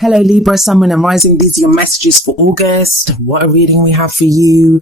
Hello Libra, Sun, and Rising. These are your messages for August. What a reading we have for you.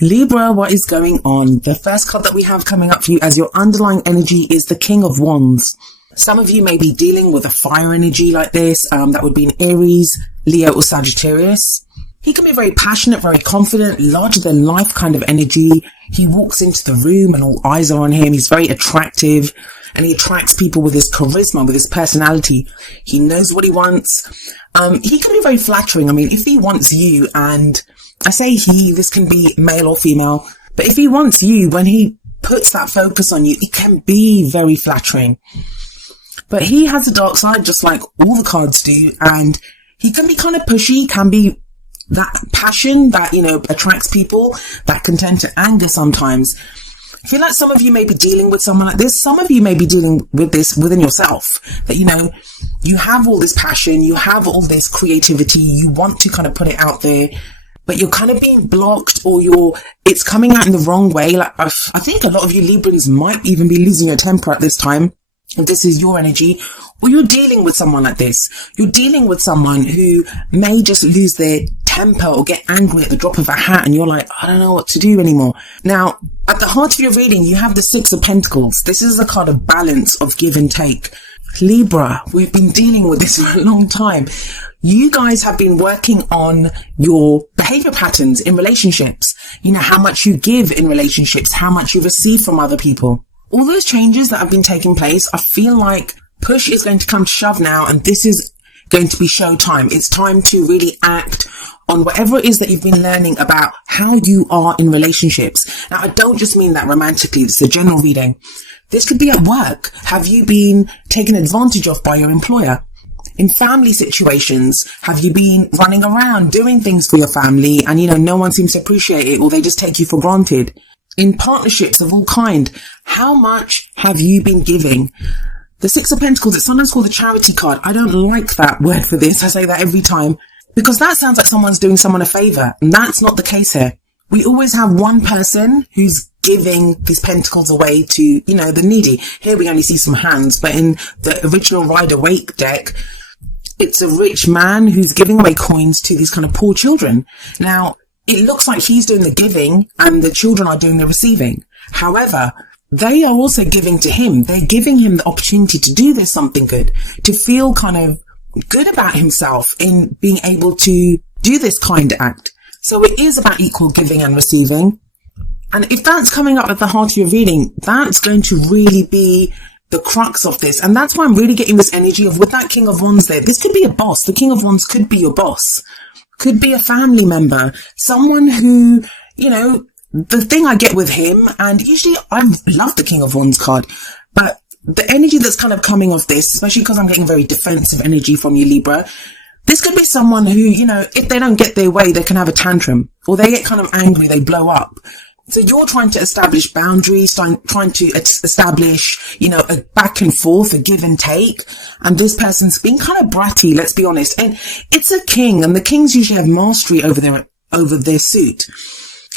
Libra, what is going on? The first card that we have coming up for you as your underlying energy is the King of Wands. Some of you may be dealing with a fire energy like this. That would be an Aries, Leo, or Sagittarius. He can be very passionate, very confident, larger than life kind of energy. He walks into the room and all eyes are on him. He's very attractive and he attracts people with his charisma, with his personality. He knows what he wants. He can be very flattering. I mean, if he wants you, and I say he, this can be male or female, but if he wants you, when he puts that focus on you, it can be very flattering. But he has a dark side, just like all the cards do, and he can be kind of pushy, can be that passion that, attracts people, that can tend to anger sometimes. I feel like some of you may be dealing with someone like this. Some of you may be dealing with this within yourself, that, you have all this passion, you have all this creativity, you want to kind of put it out there, but you're kind of being blocked, or it's coming out in the wrong way. Like, I think a lot of you Librans might even be losing your temper at this time. If this is your energy, or you're dealing with someone like this. You're dealing with someone who may just lose their temper or get angry at the drop of a hat, and you're like, I don't know what to do anymore. Now, at the heart of your reading, you have the Six of Pentacles. This is a card of balance, of give and take. Libra, we've been dealing with this for a long time. You guys have been working on your behavior patterns in relationships. How much you give in relationships, how much you receive from other people. All those changes that have been taking place, I feel like push is going to come to shove now, and this is going to be show time. It's time to really act on whatever it is that you've been learning about how you are in relationships. Now, I don't just mean that romantically. It's a general reading. This could be at work. Have you been taken advantage of by your employer? In family situations, have you been running around doing things for your family and, no one seems to appreciate it, or they just take you for granted? In partnerships of all kind, how much have you been giving? The Six of Pentacles, it's sometimes called the charity card. I don't like that word for this. I say that every time, because that sounds like someone's doing someone a favor, and that's not the case here. We always have one person who's giving these pentacles away to, the needy. Here we only see some hands, but in the original Rider-Waite deck, it's a rich man who's giving away coins to these kind of poor children. Now, it looks like he's doing the giving and the children are doing the receiving. However, they are also giving to him. They're giving him the opportunity to do this something good, to feel kind of good about himself in being able to do this kind act. So it is about equal giving and receiving. And if that's coming up at the heart of your reading, that's going to really be the crux of this. And that's why I'm really getting this energy of, with that King of Wands there, this could be a boss. The King of Wands could be your boss, could be a family member, someone who, the thing I get with him, and usually I love the King of Wands card, but the energy that's kind of coming off this, especially because I'm getting very defensive energy from you, Libra, this could be someone who, if they don't get their way, they can have a tantrum, or they get kind of angry, they blow up. So you're trying to establish boundaries, trying to establish, a back and forth, a give and take. And this person's being kind of bratty, let's be honest. And it's a king, and the kings usually have mastery over their suit.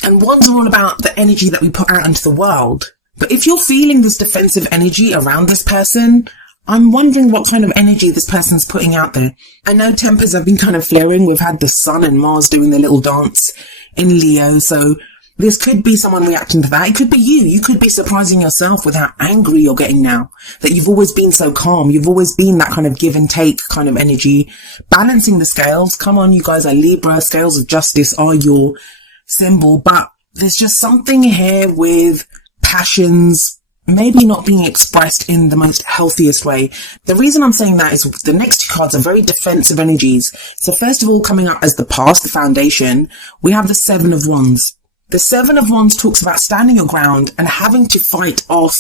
And wands are all about the energy that we put out into the world. But if you're feeling this defensive energy around this person, I'm wondering what kind of energy this person's putting out there. I know tempers have been kind of flaring. We've had the Sun and Mars doing their little dance in Leo, so this could be someone reacting to that. It could be you. You could be surprising yourself with how angry you're getting now. That you've always been so calm. You've always been that kind of give and take kind of energy. Balancing the scales. Come on, you guys are Libra. Scales of justice are your symbol. But there's just something here with passions maybe not being expressed in the most healthiest way. The reason I'm saying that is the next two cards are very defensive energies. So first of all, coming up as the past, the foundation, we have the Seven of Wands. The Seven of Wands talks about standing your ground and having to fight off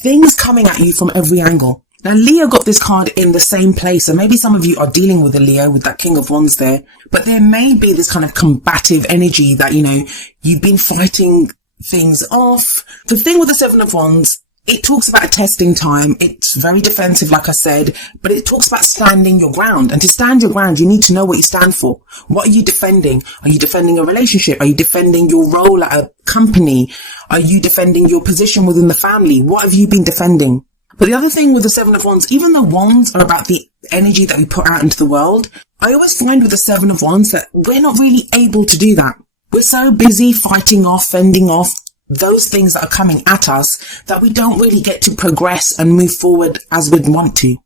things coming at you from every angle. Now, Leo got this card in the same place, so maybe some of you are dealing with a Leo with that King of Wands there, but there may be this kind of combative energy that, you've been fighting things off. The thing with the Seven of Wands, it talks about a testing time. It's very defensive, like I said, but it talks about standing your ground. And to stand your ground, you need to know what you stand for. What are you defending? Are you defending a relationship? Are you defending your role at a company? Are you defending your position within the family? What have you been defending? But the other thing with the Seven of Wands, even though wands are about the energy that we put out into the world, I always find with the Seven of Wands that we're not really able to do that. We're so busy fighting off, fending off those things that are coming at us that we don't really get to progress and move forward as we'd want to.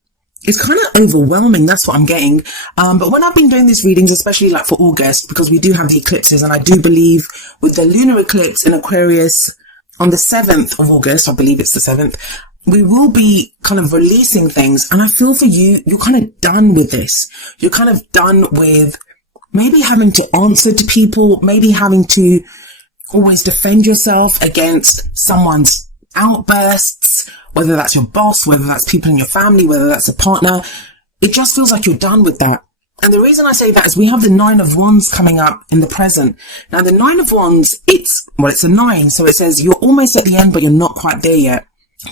It's kind of overwhelming, that's what I'm getting. But when I've been doing these readings, especially like for August, because we do have the eclipses, and I do believe with the lunar eclipse in Aquarius on the 7th of August, I believe it's the 7th, we will be kind of releasing things. And I feel for you, you're kind of done with this. You're kind of done with maybe having to answer to people, maybe having to always defend yourself against someone's outbursts, whether that's your boss, whether that's people in your family, whether that's a partner. It just feels like you're done with that. And the reason I say that is we have the Nine of Wands coming up in the present. Now, the Nine of Wands, it's a 9. So it says you're almost at the end, but you're not quite there yet.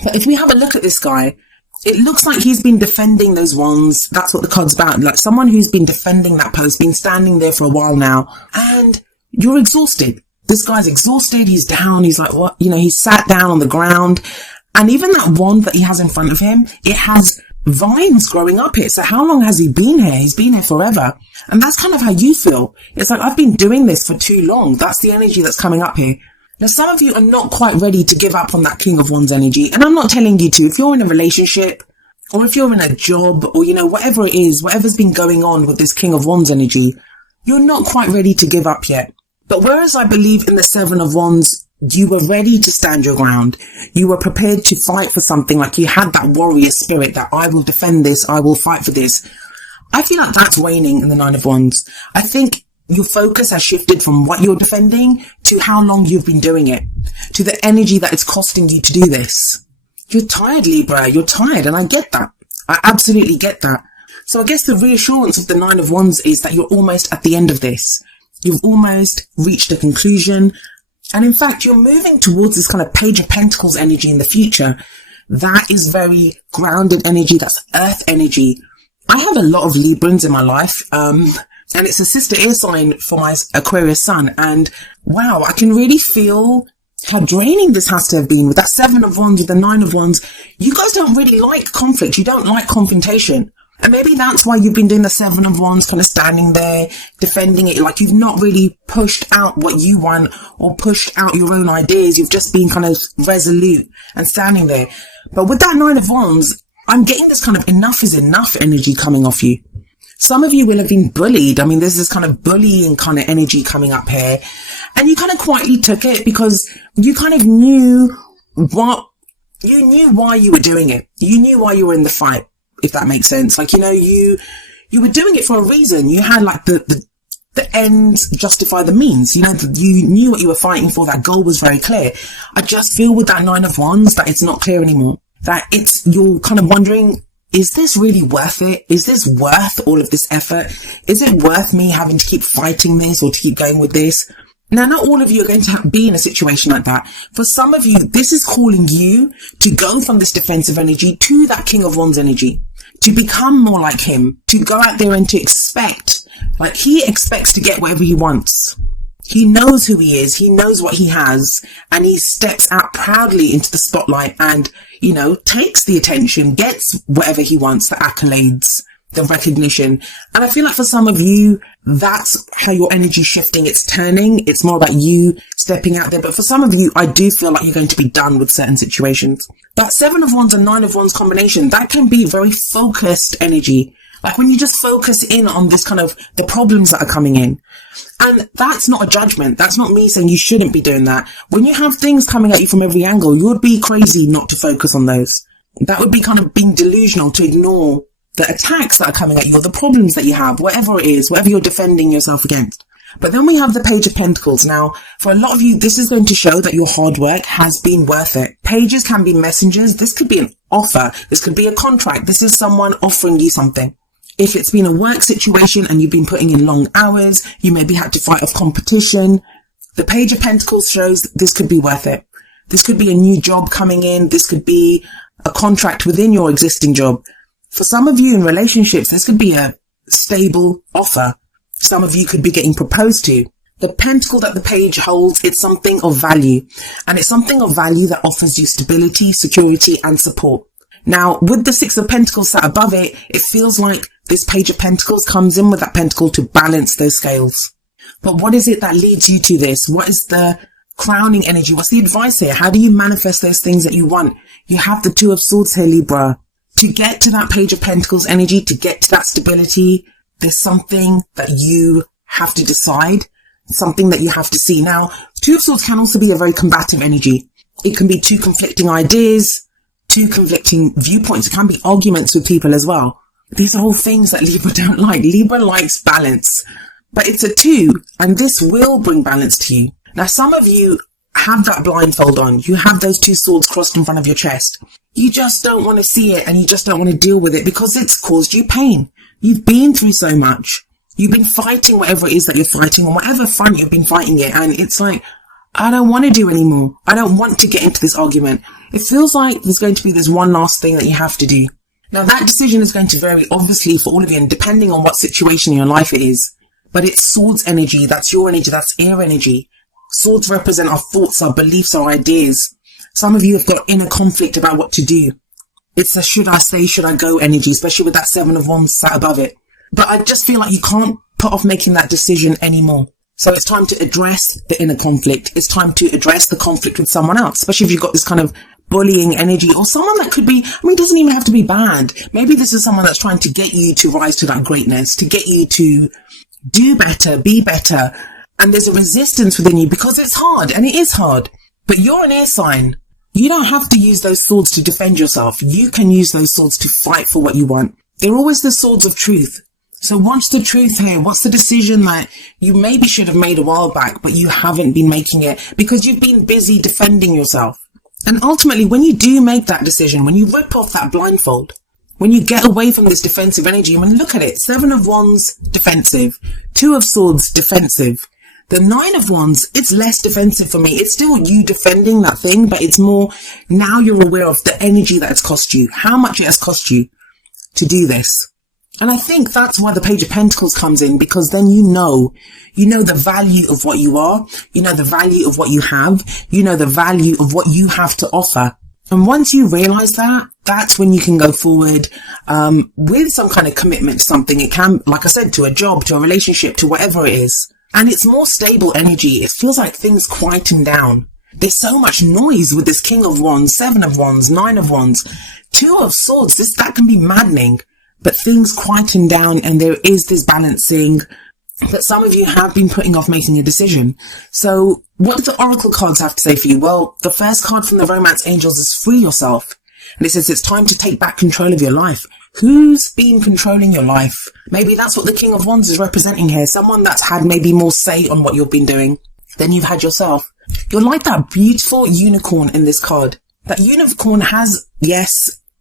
But if we have a look at this guy, it looks like he's been defending those wands. That's what the card's about. Like someone who's been defending that post, been standing there for a while now, and you're exhausted. This guy's exhausted. He's down. He's like, what? You know, he's sat down on the ground. And even that wand that he has in front of him, it has vines growing up it. So how long has he been here? He's been here forever. And that's kind of how you feel. It's like, I've been doing this for too long. That's the energy that's coming up here. Now, some of you are not quite ready to give up on that King of Wands energy. And I'm not telling you to. If you're in a relationship, or if you're in a job, or, you know, whatever it is, whatever's been going on with this King of Wands energy, you're not quite ready to give up yet. But whereas I believe in the Seven of Wands, you were ready to stand your ground. You were prepared to fight for something, like you had that warrior spirit that I will defend this, I will fight for this. I feel like that's waning in the Nine of Wands. I think your focus has shifted from what you're defending to how long you've been doing it, to the energy that it's costing you to do this. You're tired, Libra. You're tired, and I get that. I absolutely get that. So I guess the reassurance of the Nine of Wands is that you're almost at the end of this. You've almost reached a conclusion. And in fact, you're moving towards this kind of Page of Pentacles energy in the future. That is very grounded energy. That's earth energy. I have a lot of Librans in my life. And it's a sister air sign for my Aquarius sun. And wow, I can really feel how draining this has to have been with that Seven of Wands, with the Nine of Wands. You guys don't really like conflict. You don't like confrontation. And maybe that's why you've been doing the Seven of Wands, kind of standing there, defending it. Like you've not really pushed out what you want or pushed out your own ideas. You've just been kind of resolute and standing there. But with that Nine of Wands, I'm getting this kind of enough is enough energy coming off you. Some of you will have been bullied. I mean, there's this kind of bullying kind of energy coming up here. And you kind of quietly took it because you kind of knew why you were doing it. You knew why you were in the fight, if that makes sense. Like, you know, you were doing it for a reason. You had like the ends justify the means. You know, you knew what you were fighting for. That goal was very clear. I just feel with that Nine of Wands that it's not clear anymore. That you're kind of wondering, is this really worth it? Is this worth all of this effort? Is it worth me having to keep fighting this or to keep going with this? Now, not all of you are going to be in a situation like that. For some of you, this is calling you to go from this defensive energy to that King of Wands energy, to become more like him, to go out there and to expect, like he expects to get whatever he wants. He knows who he is. He knows what he has, and he steps out proudly into the spotlight and, you know, takes the attention, gets whatever he wants, the accolades, the recognition. And I feel like for some of you, that's how your energy is shifting. It's turning. It's more about you stepping out there. But for some of you, I do feel like you're going to be done with certain situations. That Seven of Wands and Nine of Wands combination, that can be very focused energy. Like when you just focus in on this kind of the problems that are coming in. And that's not a judgment. That's not me saying you shouldn't be doing that. When you have things coming at you from every angle, you would be crazy not to focus on those. That would be kind of being delusional to ignore the attacks that are coming at you or the problems that you have, whatever it is, whatever you're defending yourself against. But then we have the Page of Pentacles. Now, for a lot of you, this is going to show that your hard work has been worth it. Pages can be messengers. This could be an offer. This could be a contract. This is someone offering you something. If it's been a work situation and you've been putting in long hours, you maybe had to fight off competition. The Page of Pentacles shows this could be worth it. This could be a new job coming in. This could be a contract within your existing job. For some of you in relationships, this could be a stable offer. Some of you could be getting proposed to. The pentacle that the page holds, it's something of value. And it's something of value that offers you stability, security, and support. Now, with the Six of Pentacles sat above it, it feels like this Page of Pentacles comes in with that pentacle to balance those scales. But what is it that leads you to this? What is the crowning energy? What's the advice here? How do you manifest those things that you want? You have the Two of Swords here, Libra. To get to that Page of Pentacles energy, to get to that stability, there's something that you have to decide, something that you have to see. Now, Two of Swords can also be a very combative energy. It can be two conflicting ideas, two conflicting viewpoints. It can be arguments with people as well. These are all things that Libra don't like. Libra likes balance, but it's a two, and this will bring balance to you. Now, some of you have that blindfold on. You have those two swords crossed in front of your chest. You just don't want to see it, and you just don't want to deal with it because it's caused you pain. You've been through so much. You've been fighting whatever it is that you're fighting, on whatever front you've been fighting it, and it's like, I don't want to do anymore. I don't want to get into this argument. It feels like there's going to be this one last thing that you have to do. Now, that decision is going to vary, obviously, for all of you, and depending on what situation in your life it is. But it's swords energy. That's your energy. That's air energy. Swords represent our thoughts, our beliefs, our ideas. Some of you have got inner conflict about what to do. It's a should I say, should I go energy, especially with that Seven of Wands sat above it. But I just feel like you can't put off making that decision anymore. So it's time to address the inner conflict. It's time to address the conflict with someone else, especially if you've got this kind of bullying energy, or someone that could be, it doesn't even have to be bad. Maybe this is someone that's trying to get you to rise to that greatness, to get you to do better, be better. And there's a resistance within you because it's hard, and it is hard. But you're an air sign. You don't have to use those swords to defend yourself. You can use those swords to fight for what you want. They're always the swords of truth. So what's the truth here? What's the decision that you maybe should have made a while back, but you haven't been making it because you've been busy defending yourself? And ultimately, when you do make that decision, when you rip off that blindfold, when you get away from this defensive energy, when you look at it, Seven of Wands, defensive. Two of Swords, defensive. The Nine of Wands, it's less defensive for me. It's still you defending that thing, but it's more, now you're aware of the energy that it's cost you, how much it has cost you to do this. And I think that's why the Page of Pentacles comes in, because then you know the value of what you are, you know the value of what you have, you know the value of what you have to offer. And once you realize that, that's when you can go forward with some kind of commitment to something. It can, like I said, to a job, to a relationship, to whatever it is. And it's more stable energy. It feels like things quieten down. There's so much noise with this King of Wands, Seven of Wands, Nine of Wands, Two of Swords. That can be maddening. But things quieten down, and there is this balancing that some of you have been putting off making a decision. So what do the Oracle cards have to say for you? Well, the first card from the Romance Angels is free yourself. And it says it's time to take back control of your life. Who's been controlling your life? Maybe that's what the King of Wands is representing here. Someone that's had maybe more say on what you've been doing than you've had yourself. You're like that beautiful unicorn in this card. That unicorn has, yes,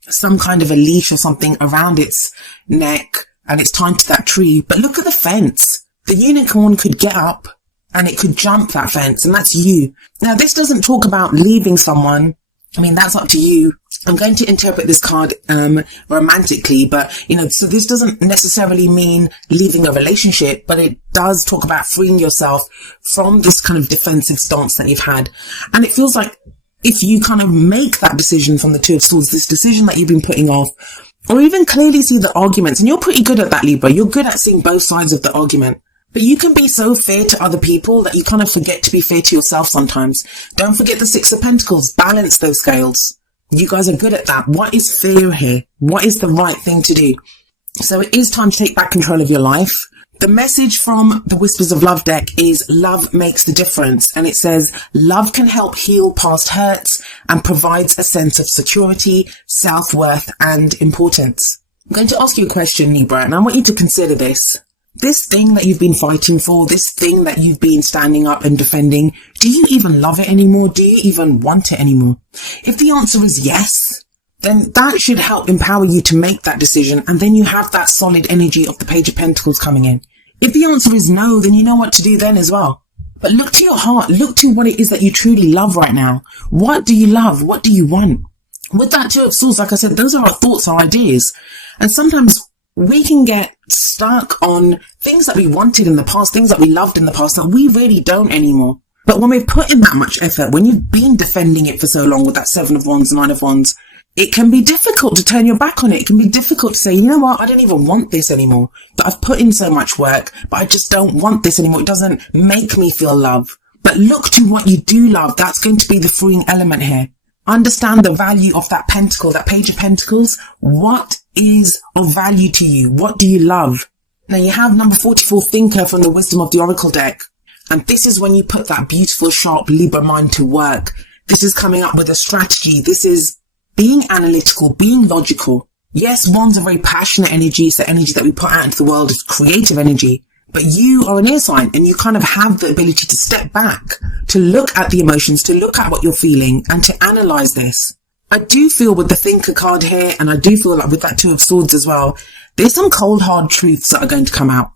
some kind of a leash or something around its neck, and it's tied to that tree. But look at the fence. The unicorn could get up and it could jump that fence, and that's you. Now, this doesn't talk about leaving someone. I mean, that's up to you. I'm going to interpret this card romantically, but, so this doesn't necessarily mean leaving a relationship, but it does talk about freeing yourself from this kind of defensive stance that you've had. And it feels like if you kind of make that decision from the Two of Swords, this decision that you've been putting off, or even clearly see the arguments, and you're pretty good at that, Libra. You're good at seeing both sides of the argument. But you can be so fair to other people that you kind of forget to be fair to yourself sometimes. Don't forget the Six of Pentacles. Balance those scales. You guys are good at that. What is fair here? What is the right thing to do? So it is time to take back control of your life. The message from the Whispers of Love deck is love makes the difference. And it says love can help heal past hurts and provides a sense of security, self-worth and importance. I'm going to ask you a question, Libra, and I want you to consider this. This thing that you've been fighting for, this thing that you've been standing up and defending, do you even love it anymore? Do you even want it anymore? If the answer is yes, then that should help empower you to make that decision, and then you have that solid energy of the Page of Pentacles coming in. If the answer is no, then you know what to do then as well. But look to your heart, look to what it is that you truly love right now. What do you love? What do you want? With that Two of Swords, like I said, those are our thoughts, our ideas. And sometimes we can get stuck on things that we wanted in the past, things that we loved in the past that we really don't anymore. But when we've put in that much effort, when you've been defending it for so long with that Seven of Wands, Nine of Wands, it can be difficult to turn your back on it. It can be difficult to say, you know what, I don't even want this anymore. But I've put in so much work, but I just don't want this anymore. It doesn't make me feel love. But look to what you do love. That's going to be the freeing element here. Understand the value of that pentacle, that page of pentacles. What is of value to you? What do you love? Now you have number 44, thinker, from the wisdom of the oracle deck. And this is when you put that beautiful, sharp Libra mind to work. This is coming up with a strategy. This is being analytical, being logical. Yes, one's a very passionate energy. It's the energy that we put out into the world. It's creative energy. But you are an air sign and you kind of have the ability to step back, to look at the emotions, to look at what you're feeling and to analyze this. I do feel with the thinker card here, and I do feel like with that 2 of swords as well, there's some cold hard truths that are going to come out.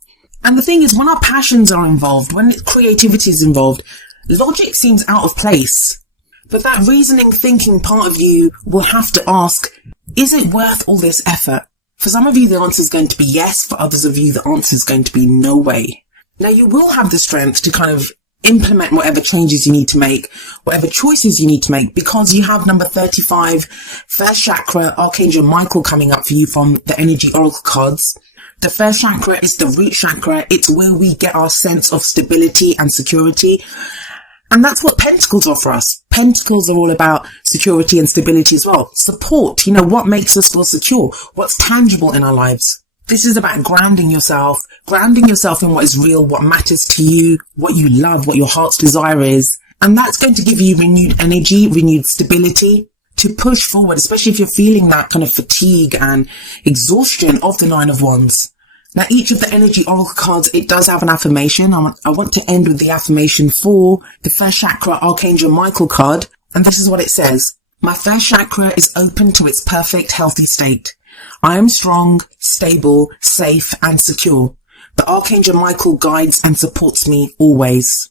And the thing is, when our passions are involved, when creativity is involved, logic seems out of place. But that reasoning, thinking part of you will have to ask, is it worth all this effort? For some of you, the answer is going to be yes. For others of you, the answer is going to be no way. Now, you will have the strength to kind of implement whatever changes you need to make, whatever choices you need to make, because you have number 35, first chakra, Archangel Michael, coming up for you from the energy oracle cards. The first chakra is the root chakra. It's where we get our sense of stability and security. And that's what pentacles offer us. Pentacles are all about security and stability as well. Support, what makes us feel secure? What's tangible in our lives? This is about grounding yourself in what is real, what matters to you, what you love, what your heart's desire is. And that's going to give you renewed energy, renewed stability to push forward, especially if you're feeling that kind of fatigue and exhaustion of the 9 of Wands. Now, each of the energy oracle cards, it does have an affirmation. I want to end with the affirmation for the first chakra Archangel Michael card. And this is what it says. My first chakra is open to its perfect, healthy state. I am strong, stable, safe, and secure. The Archangel Michael guides and supports me always.